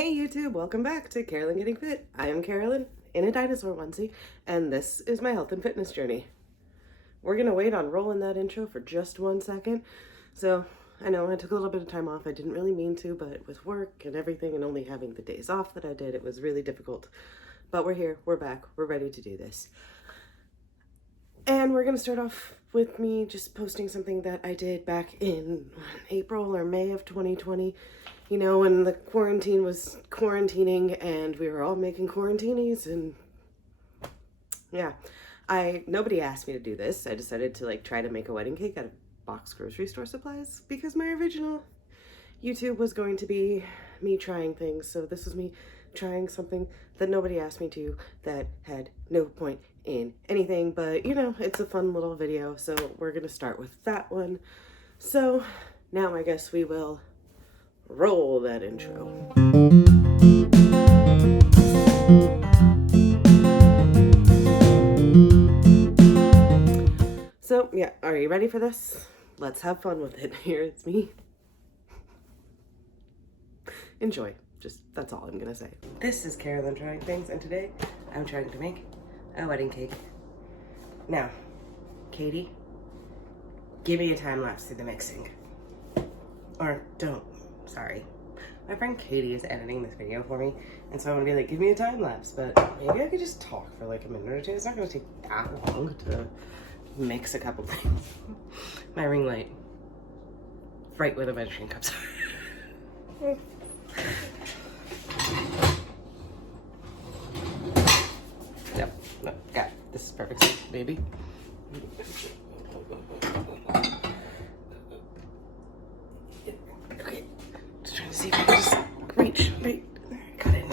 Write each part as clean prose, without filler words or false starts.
Hey YouTube, welcome back to Carolyn Getting Fit. I am Carolyn in a dinosaur onesie, and this is my health and fitness journey. We're gonna wait on rolling that intro for just 1 second. So I know I took a little bit of time off. I didn't really mean to, but with work and everything and only having the days off that I did, it was really difficult. But we're here, we're back, we're ready to do this. And we're gonna start off with me just posting something that I did back in April or May of 2020. You know, when the quarantine was quarantining and we were all making quarantinis, and yeah, nobody asked me to do this. I decided to try to make a wedding cake out of box grocery store supplies because my original YouTube was going to be me trying things. So this was me trying something that nobody asked me to, that had no point in anything, but you know, it's a fun little video. So we're gonna start with that one. So now I guess we will roll that intro. So yeah, are you ready for this? Let's have fun with it. Here it's me. Enjoy. Just, that's all I'm gonna say. This is Carolyn Trying Things, and today I'm trying to make a wedding cake. Now, Katie, give me a time lapse through the mixing. Or don't. Sorry. My friend Katie is editing this video for me, and so I'm gonna be like, give me a time lapse, but maybe I could just talk for like a minute or two. It's not gonna take that long to mix a couple things. My ring light, right where the measuring cups are. No, got it. This is perfect, baby. Okay, just trying to see if I can just reach right there. Got it.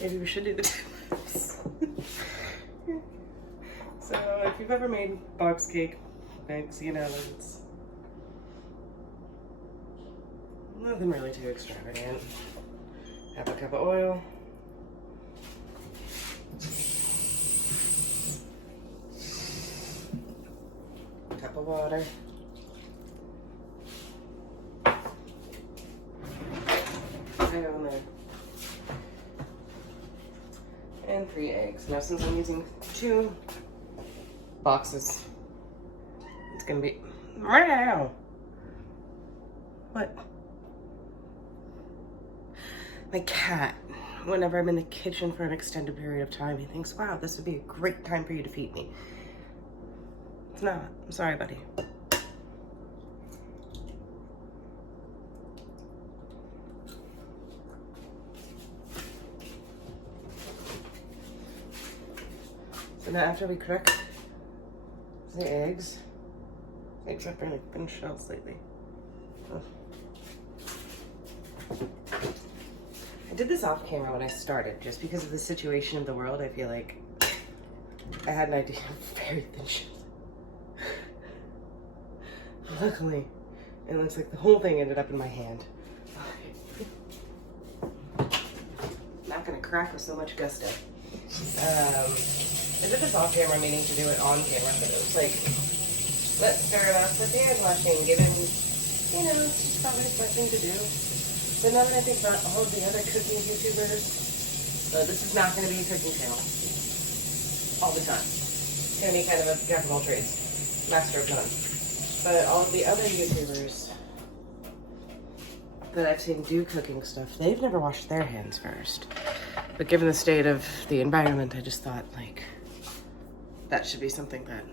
Maybe we should do the two laps. So if you've ever made box cake mix, you know it's nothing really too extravagant. Half a cup of oil. Cup of water. Right on there. And 3 eggs. Now since I'm using 2 boxes, it's gonna be, wow. What? My cat, whenever I'm in the kitchen for an extended period of time, he thinks, wow, this would be a great time for you to feed me. It's not. I'm sorry, buddy. So now after we cook the eggs have really thin shells lately. Oh. I did this off camera when I started, just because of the situation of the world. I feel like I had an idea of very thin shells. Luckily, it looks like the whole thing ended up in my hand. Not gonna crack with so much gusto. I did this off camera, meaning to do it on camera, but it was like, let's start off with hand washing, given, you know, it's probably the right thing to do. But now that I think about all of the other cooking YouTubers, this is not going to be a cooking channel all the time. It's going to be kind of a jack of all trades, master of none. But all of the other YouTubers that I've seen do cooking stuff, they've never washed their hands first. But given the state of the environment, I just thought, like, that should be something that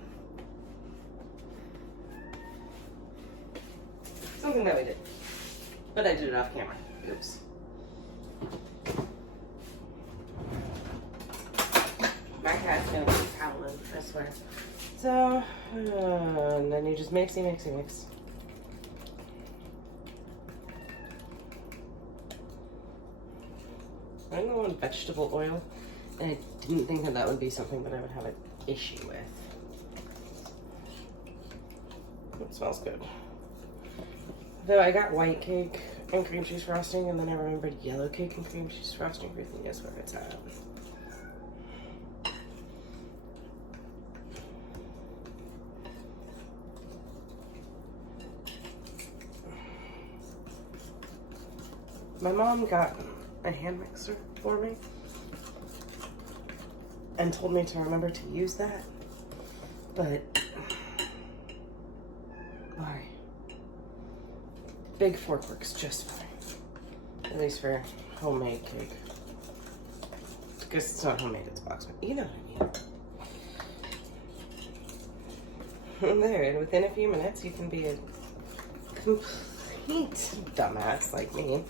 we did. But I did it off camera. Oops. My cat's gonna be howling, I swear. So, and then you just mix. I don't know, on vegetable oil, and I didn't think that would be something that I would have an issue with. It smells good. Though I got white cake and cream cheese frosting, and then I remembered yellow cake and cream cheese frosting. Everything is where it's at. My mom got a hand mixer for me and told me to remember to use that, but why? Big fork works just fine, at least for homemade cake. Because it's not homemade, it's box made. You know what I mean. There, and within a few minutes, you can be a complete dumbass like me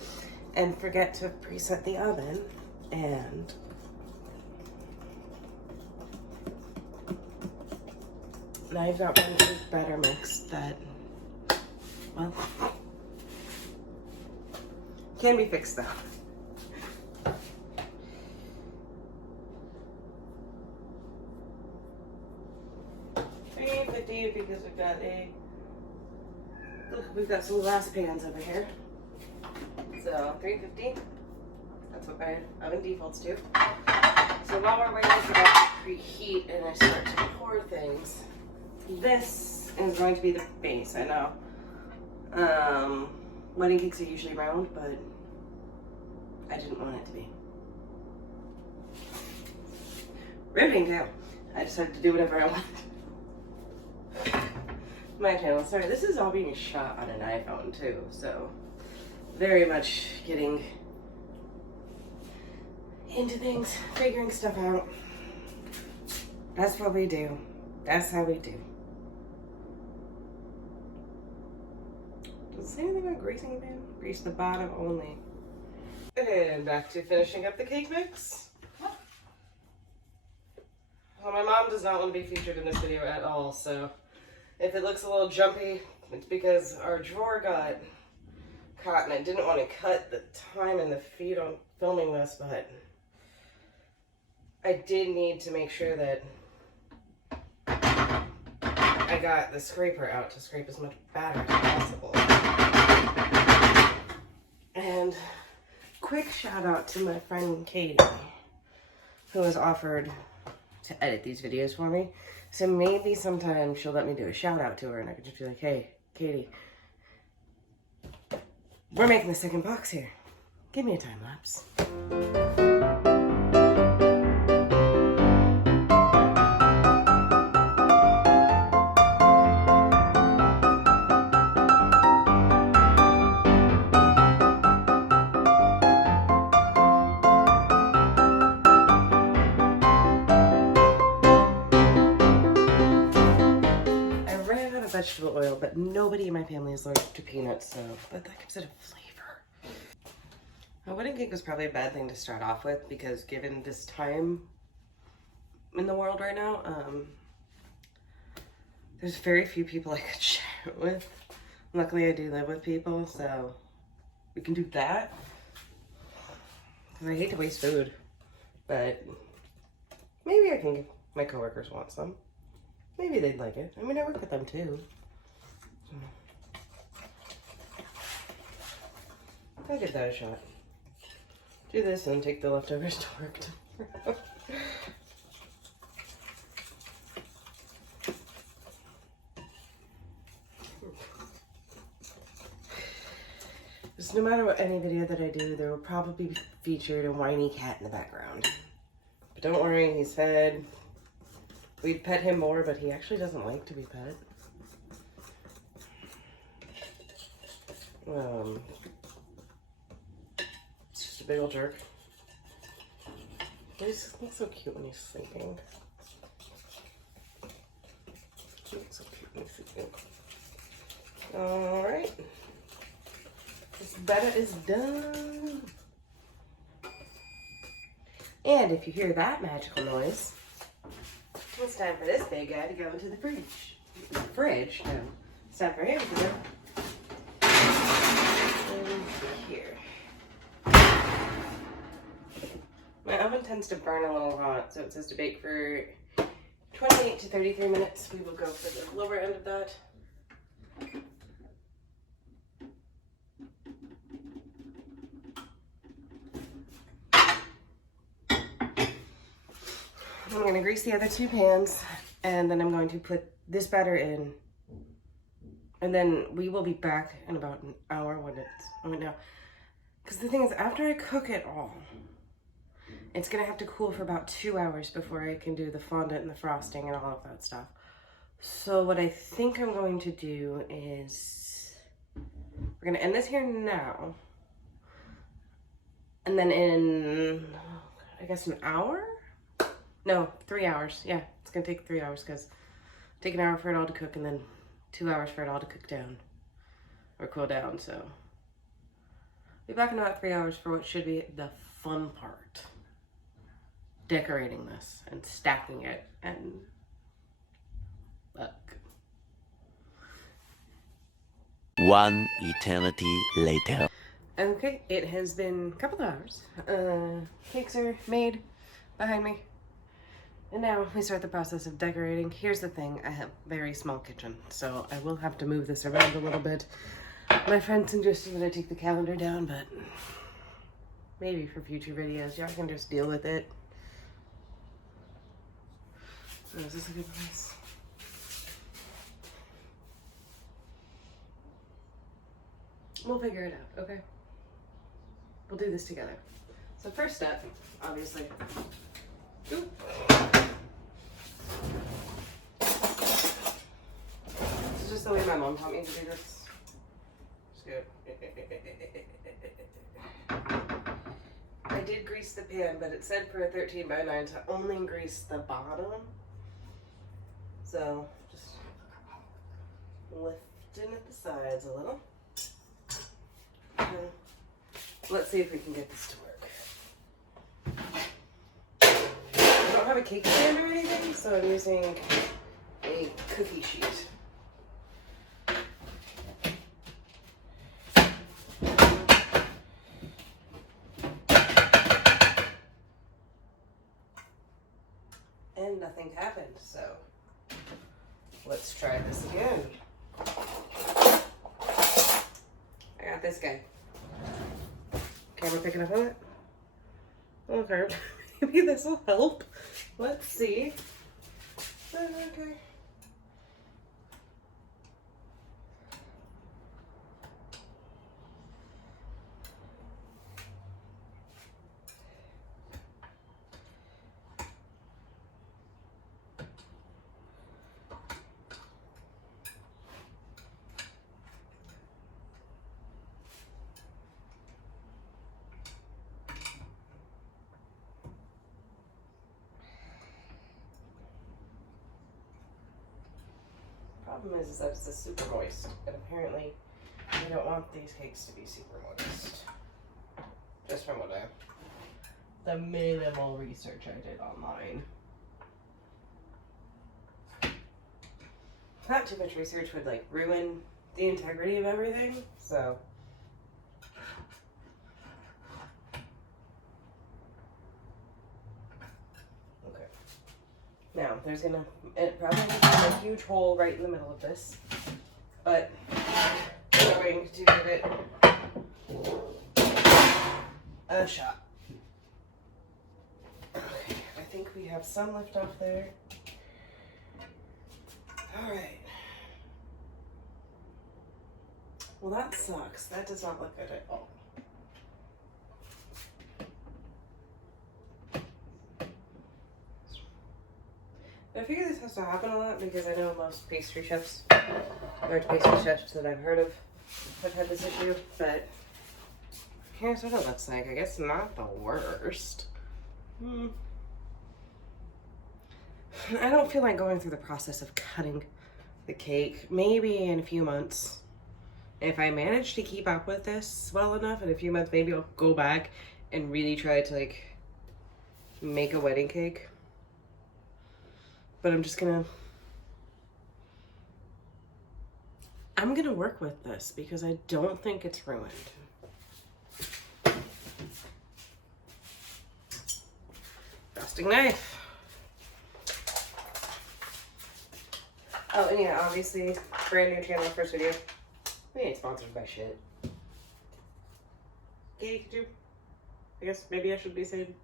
and forget to preset the oven. And now you've got one big batter mix that, well, can be fixed though. Because we've got some glass pans over here. So 350. That's what my oven defaults to. So while we're waiting for that to preheat and I start to pour things, this is going to be the base. I know. Wedding cakes are usually round, but I didn't want it to be. Riveting too. I decided to do whatever I wanted. My channel. Sorry, this is all being shot on an iPhone too, so very much getting into things, figuring stuff out. That's what we do. That's how we do. Does it say anything about greasing the pan? Grease the bottom only. And back to finishing up the cake mix. Well, my mom does not want to be featured in this video at all, so if it looks a little jumpy, it's because our drawer got caught and I didn't want to cut the time and the feed on filming this, but I did need to make sure that I got the scraper out to scrape as much batter as possible. And quick shout out to my friend Katie, who has offered to edit these videos for me. So maybe sometime she'll let me do a shout out to her and I could just be like, hey, Katie, we're making the second box here. Give me a time lapse. Vegetable oil, but nobody in my family is allergic to peanuts, so but that gives it a flavor. A wedding cake was probably a bad thing to start off with because given this time in the world right now, there's very few people I could share it with. Luckily, I do live with people, so we can do that. Because I hate to waste food, but maybe I can give my coworkers want some. Maybe they'd like it. I mean, I work with them too. I'll give that a shot. Do this and then take the leftovers to work tomorrow. Just no matter what any video that I do, there will probably be featured a whiny cat in the background. But don't worry, he's fed. We'd pet him more, but he actually doesn't like to be pet. It's just a big old jerk. He's so cute when he's sleeping. He's so cute when he's sleeping. Alright. This batter is done. And if you hear that magical noise, it's time for this big guy to go into the fridge. The fridge? No. It's time for him to go in here. My oven tends to burn a little hot, so it says to bake for 28 to 33 minutes. We will go for the lower end of that. I'm going to grease the other two pans, and then I'm going to put this batter in, and then we will be back in about an hour when it's, Because the thing is, after I cook it all, it's gonna have to cool for about 2 hours before I can do the fondant and the frosting and all of that stuff. So what I think I'm going to do is, we're gonna end this here now. And then in, I guess an hour? No, 3 hours. Yeah, it's gonna take 3 hours because take an hour for it all to cook and then 2 hours for it all to cook down or cool down. So be back in about 3 hours for what should be the fun part. Decorating this and stacking it and look. One eternity later. Okay, it has been a couple of hours. Cakes are made behind me. And now we start the process of decorating. Here's the thing, I have a very small kitchen, so I will have to move this around a little bit. My friend suggested that I take the calendar down, but maybe for future videos, y'all can just deal with it. Oh, is this a good place? We'll figure it out, okay? We'll do this together. So first step, obviously. Ooh. This is just the way my mom taught me to do this. Just go. I did grease the pan, but it said for a 13 by 9 to only grease the bottom. So just lifting at the sides a little. Okay. Let's see if we can get this to work. I don't have a cake stand or anything, so I'm using a cookie sheet. And nothing happened, so let's try this again. I got this guy. Camera picking up on it? Okay, maybe this will help. Let's see. Okay. Problem is that it's super moist, and apparently I don't want these cakes to be super moist. Just from the minimal research I did online. Not too much research would like ruin the integrity of everything, so. Okay. Now, there's it probably be a huge hole right in the middle of this, but I'm going to give it a shot. Okay, I think we have some left off there. All right. Well, that sucks. That does not look good at all. I figure this has to happen a lot because I know most pastry chefs, large pastry chefs that I've heard of, have had this issue, but here's what it looks like. I guess not the worst. I don't feel like going through the process of cutting the cake. Maybe in a few months. If I manage to keep up with this well enough, in a few months, maybe I'll go back and really try to like make a wedding cake. But I'm gonna work with this because I don't think it's ruined. Frosting knife. Oh, and yeah, obviously, brand new channel, first video. We ain't sponsored by shit. Katie, could you? I guess maybe I should be saying.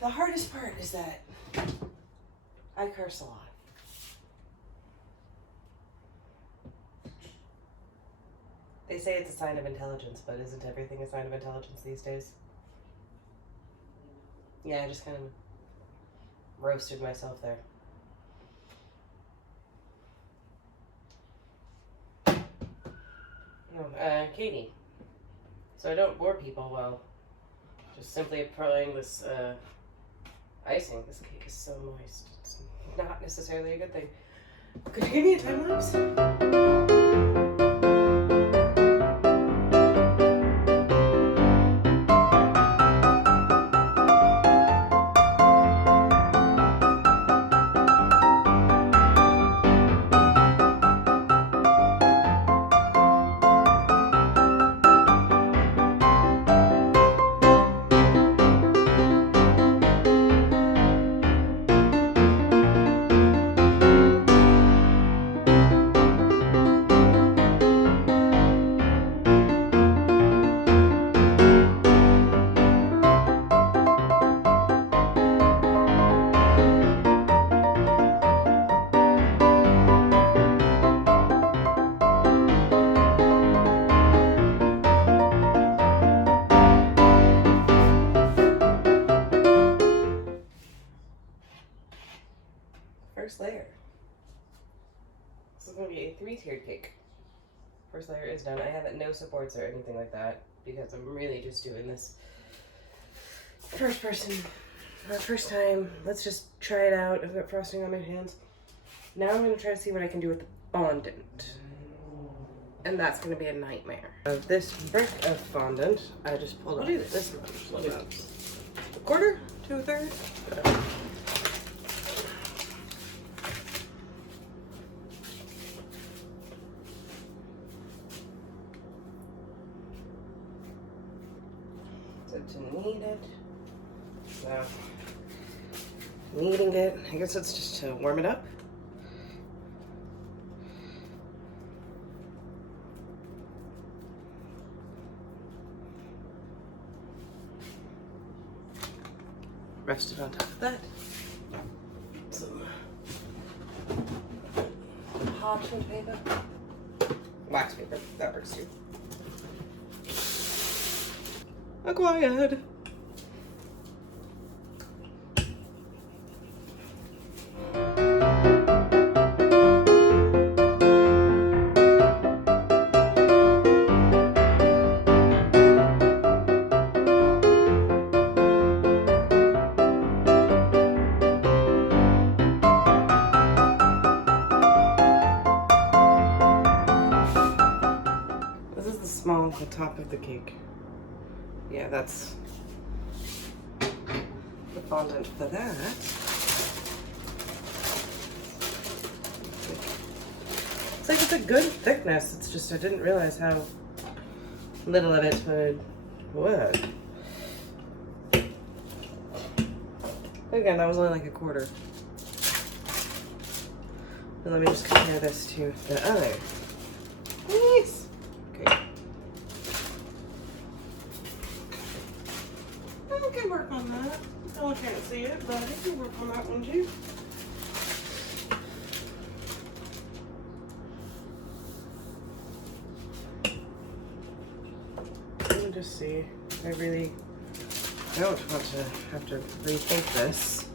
The hardest part is that I curse a lot. They say it's a sign of intelligence, but isn't everything a sign of intelligence these days? Yeah, I just kind of roasted myself there. Oh, Katie. So I don't bore people while just simply applying this icing. This cake is so moist. It's not necessarily a good thing. Could you give me a time lapse? First layer. This is going to be a 3-tiered cake. First layer is done. I have no supports or anything like that because I'm really just doing this first time. Let's just try it out. I've got frosting on my hands. Now I'm going to try to see what I can do with the fondant. And that's going to be a nightmare. This brick of fondant, I just pulled out this much. A quarter to a third. To knead it. So, kneading it, I guess it's just to warm it up. Rest it on top of that. Some parchment paper. Wax paper, that works too. Acquired. This is the small, the top of the cake. Yeah, that's the fondant for that. It's like it's a good thickness. It's just I didn't realize how little of it would work. Again, that was only like a quarter. And let me just compare this to the other. Nice. Okay. I can work on that. No one can't see it, but I can work on that one too. Let me just see. I really don't want to have to rethink this.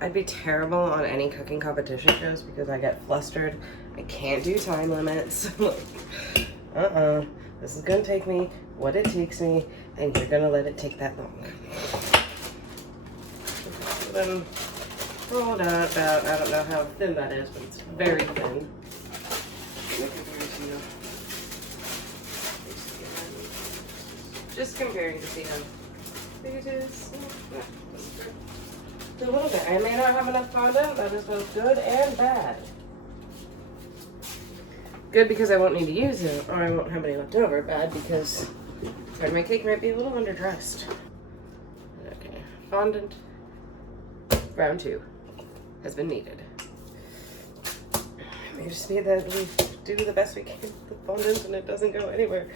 I'd be terrible on any cooking competition shows because I get flustered. I can't do time limits. Like, this is gonna take me what it takes me, and you're gonna let it take that long. So then roll it out about, I don't know how thin that is, but it's very thin. Just comparing to see how big it is. A little bit. I may not have enough fondant. That is both good and bad. Good because I won't need to use it, or I won't have any left over. Bad because my cake might be a little underdressed. Okay, fondant round 2 has been needed. It may just be that we do the best we can with the fondant and it doesn't go anywhere.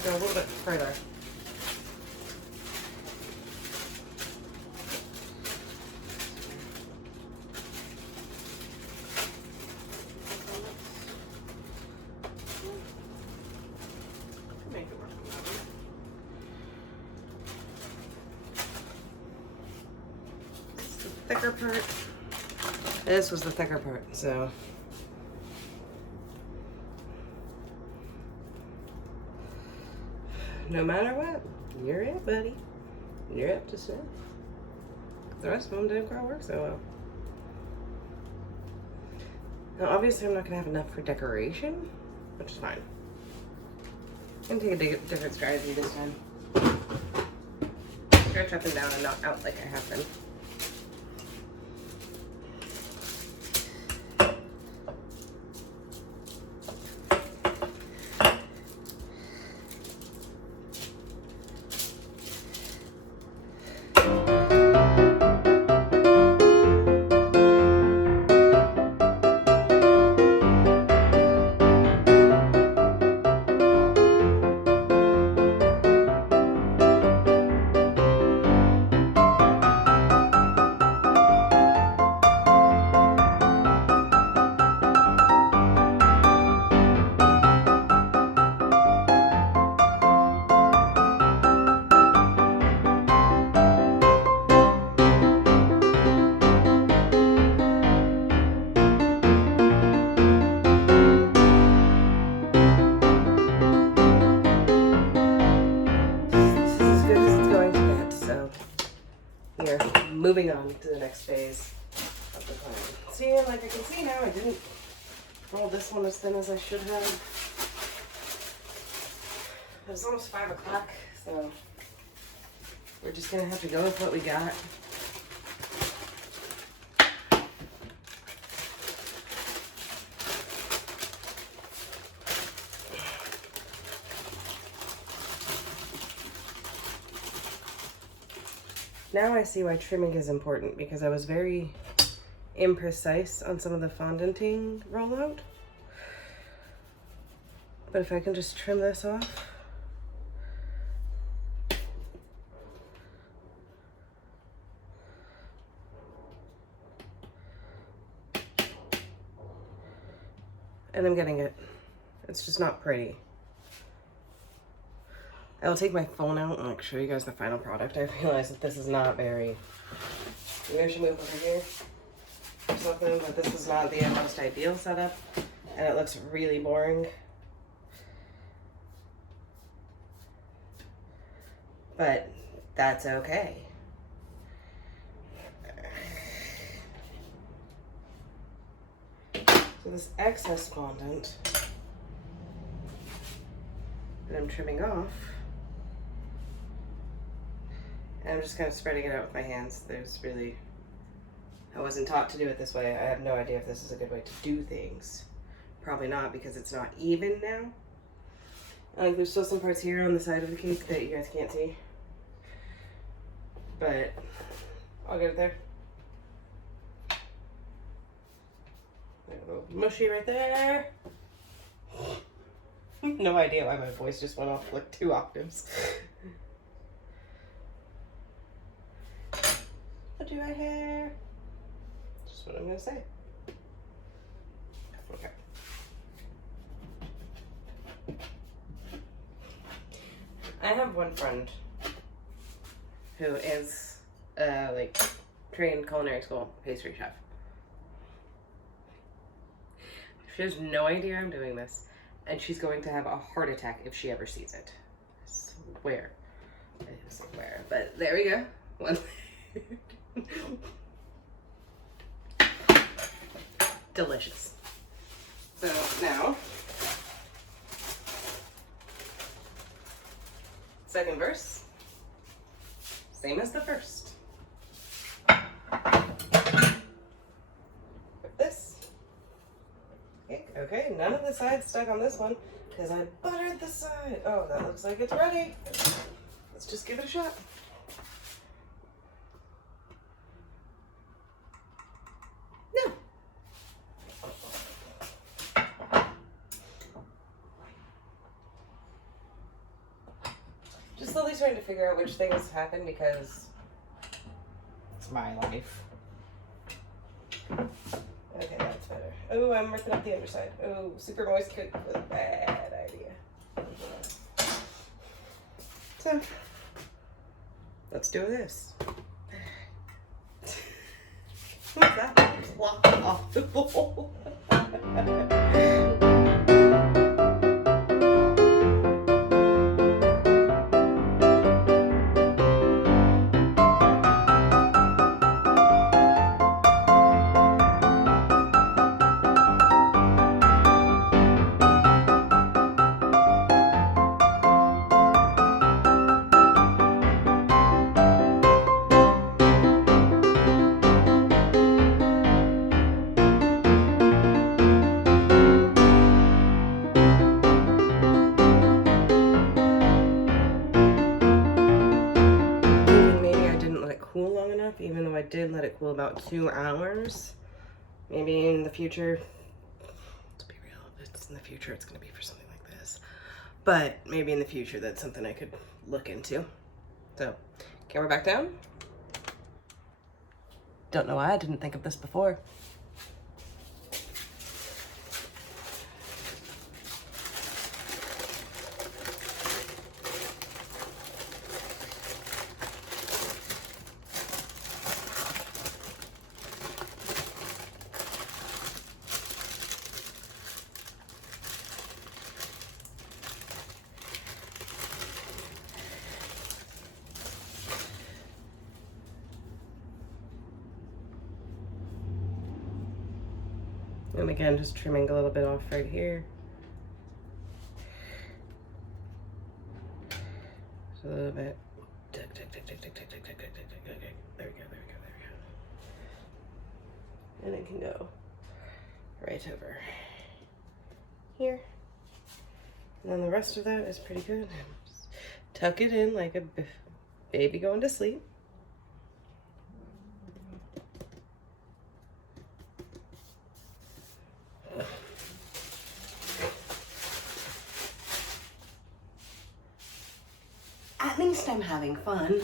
to go a little bit further. Make it work. This is the thicker part. This was the thicker part, so. No matter what, you're it, buddy. You're up to snuff. The rest of them didn't quite work so well. Now, obviously, I'm not going to have enough for decoration, which is fine. I'm going to take a different strategy this time. Stretch up and down and not out like I have been. Moving on to the next phase of the plan. See, like I can see now, I didn't roll this one as thin as I should have. It was almost 5 o'clock, so we're just gonna have to go with what we got. Now I see why trimming is important, because I was very imprecise on some of the fondanting rollout. But if I can just trim this off. And I'm getting it. It's just not pretty. I will take my phone out and like show you guys the final product. I realize that this is not very, maybe I should move over here or something, but this is not the most ideal setup and it looks really boring. But that's okay. So this excess fondant that I'm trimming off, and I'm just kind of spreading it out with my hands. I wasn't taught to do it this way. I have no idea if this is a good way to do things. Probably not, because it's not even now. Like there's still some parts here on the side of the cake that you guys can't see. But I'll get it there. A little mushy right there. No idea why my voice just went off like 2 octaves. What do I hear? Just what I'm gonna say. Okay. I have one friend who is like trained culinary school pastry chef. She has no idea I'm doing this, and she's going to have a heart attack if she ever sees it. I swear. I swear. But there we go. One. Delicious. So now, second verse, same as the first. With this. Okay, none of the sides stuck on this one because I buttered the side. Oh, that looks like it's ready. Let's just give it a shot. No. slowly starting to figure out which things happen because it's my life. Okay, that's better. Oh, I'm ripping up the underside. Oh, super moist coat was a bad idea. So, let's do this. What's that? Just locked off the bowl. Cool long enough, even though I did let it cool about 2 hours. Maybe in the future, to be real, if it's in the future, it's gonna be for something like this. But maybe in the future, that's something I could look into. So, camera back down. Don't know why I didn't think of this before. And again, just trimming a little bit off right here. Just a little bit. There we go. And it can go right over here. And then the rest of that is pretty good. Just tuck it in like a baby going to sleep. At least I'm having fun.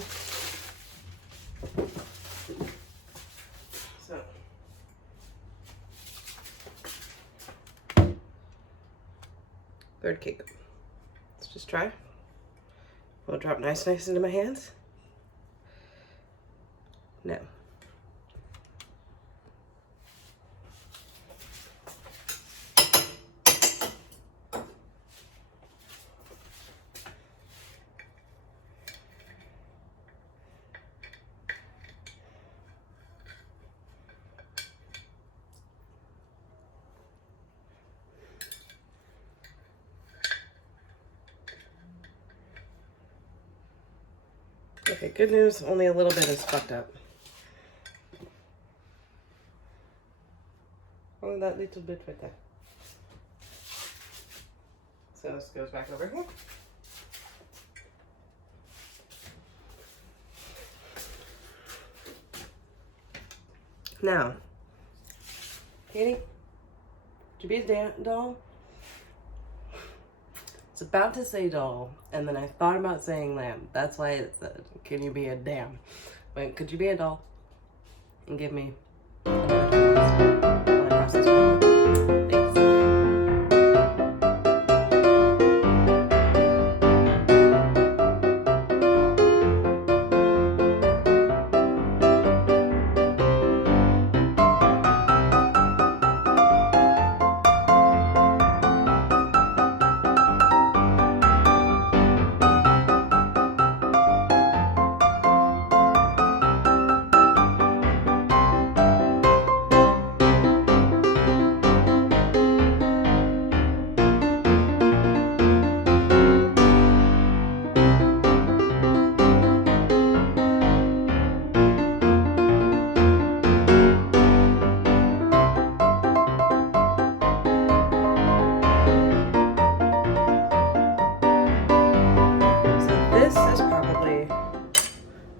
So. Third cake. Let's just try. Will it drop nice into my hands? No. Okay, good news, only a little bit is fucked up. Only that little bit right there. So this goes back over here. Now, Katie, would you be a doll? It's about to say doll, and then I thought about saying lamb. That's why it said, can you be a damn? But could you be a doll? And give me another canvas while I process one more. Thanks.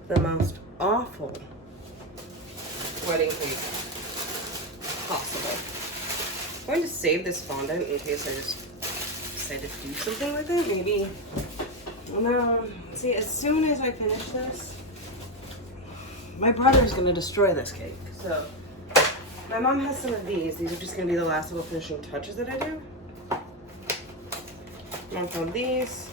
The most awful wedding cake possible. I'm going to save this fondant in case I just decide to do something with it. Maybe Well, now, see, as soon as I finish this, my brother's gonna destroy this cake. So, my mom has some of these. These are just gonna be the last little finishing touches that I do. Mom found these.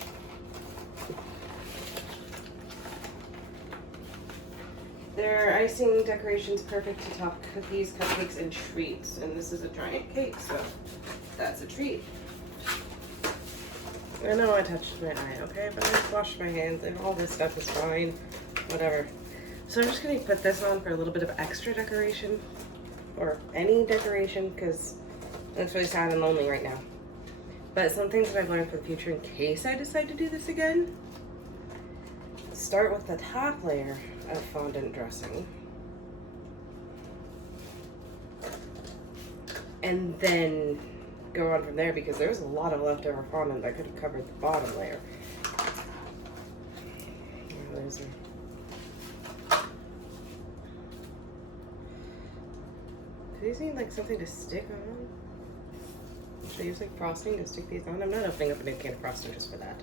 They're icing decorations perfect to top cookies, cupcakes, and treats. And this is a giant cake, so that's a treat. I know I touched my eye, okay? But I just washed my hands and all this stuff is fine. Whatever. So I'm just gonna put this on for a little bit of extra decoration. Or any decoration, because it's really sad and lonely right now. But some things that I've learned for the future in case I decide to do this again. Start with the top layer of fondant dressing. And then go on from there, because there's a lot of leftover fondant that could have covered the bottom layer. There's a... Do these need like something to stick on? Should I use like frosting to stick these on? I'm not opening up a new can of frosting just for that.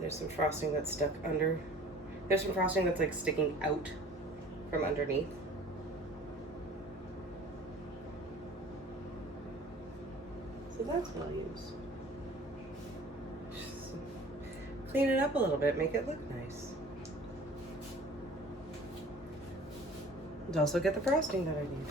There's some frosting that's stuck under. There's some frosting that's like sticking out from underneath. So that's what I'll use. Just clean it up a little bit, make it look nice. And also get the frosting that I need.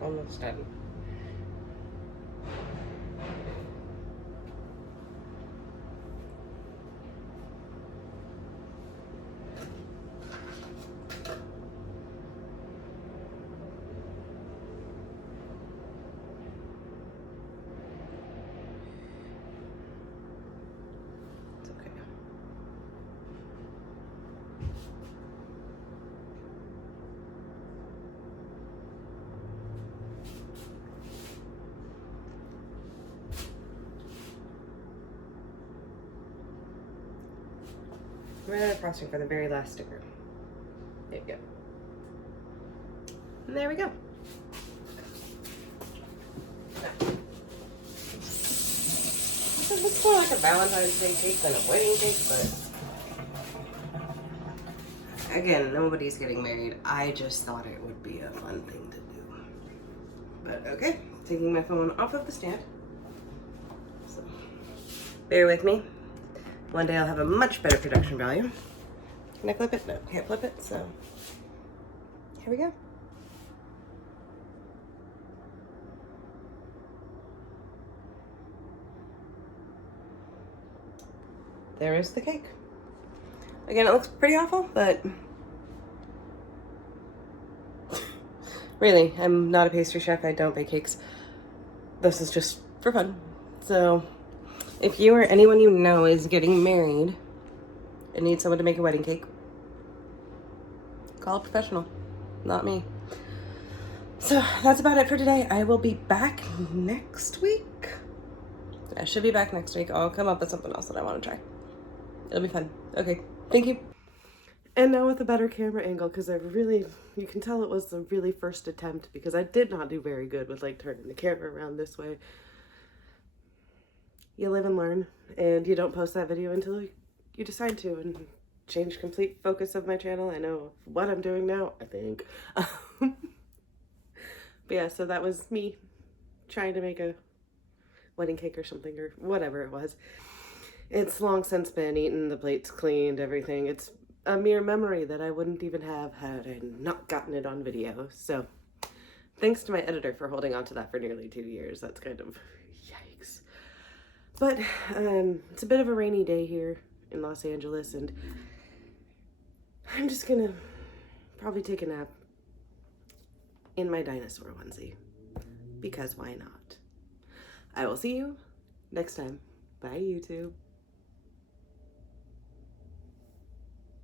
Almost done. It's okay. Ran out of frosting for the very last sticker. There you go. And there we go. It looks more like a Valentine's Day cake than a wedding cake, but again, nobody's getting married. I just thought it would be a fun thing to do. But okay, taking my phone off of the stand. So, bear with me. One day I'll have a much better production value. Can I flip it? No, can't flip it, so here we go. There is the cake. Again, it looks pretty awful, but really, I'm not a pastry chef. I don't bake cakes. This is just for fun. So if you or anyone you know is getting married and needs someone to make a wedding cake, call a professional, not me. So that's about it for today. I will be back next week. I should be back next week. I'll come up with something else that I want to try. It'll be fun. Okay, thank you. And now with a better camera angle, because you can tell it was the really first attempt, because I did not do very good with like turning the camera around this way. You live and learn, and you don't post that video until you decide to, and change complete focus of my channel. I know what I'm doing now, I think. But yeah, so that was me trying to make a wedding cake or something, or whatever it was. It's long since been eaten, the plate's cleaned, everything. It's a mere memory that I wouldn't even have had I not gotten it on video. So thanks to my editor for holding on to that for nearly 2 years. That's kind of yikes. But it's a bit of a rainy day here in Los Angeles, and I'm just gonna probably take a nap in my dinosaur onesie, because why not? I will see you next time. Bye, YouTube.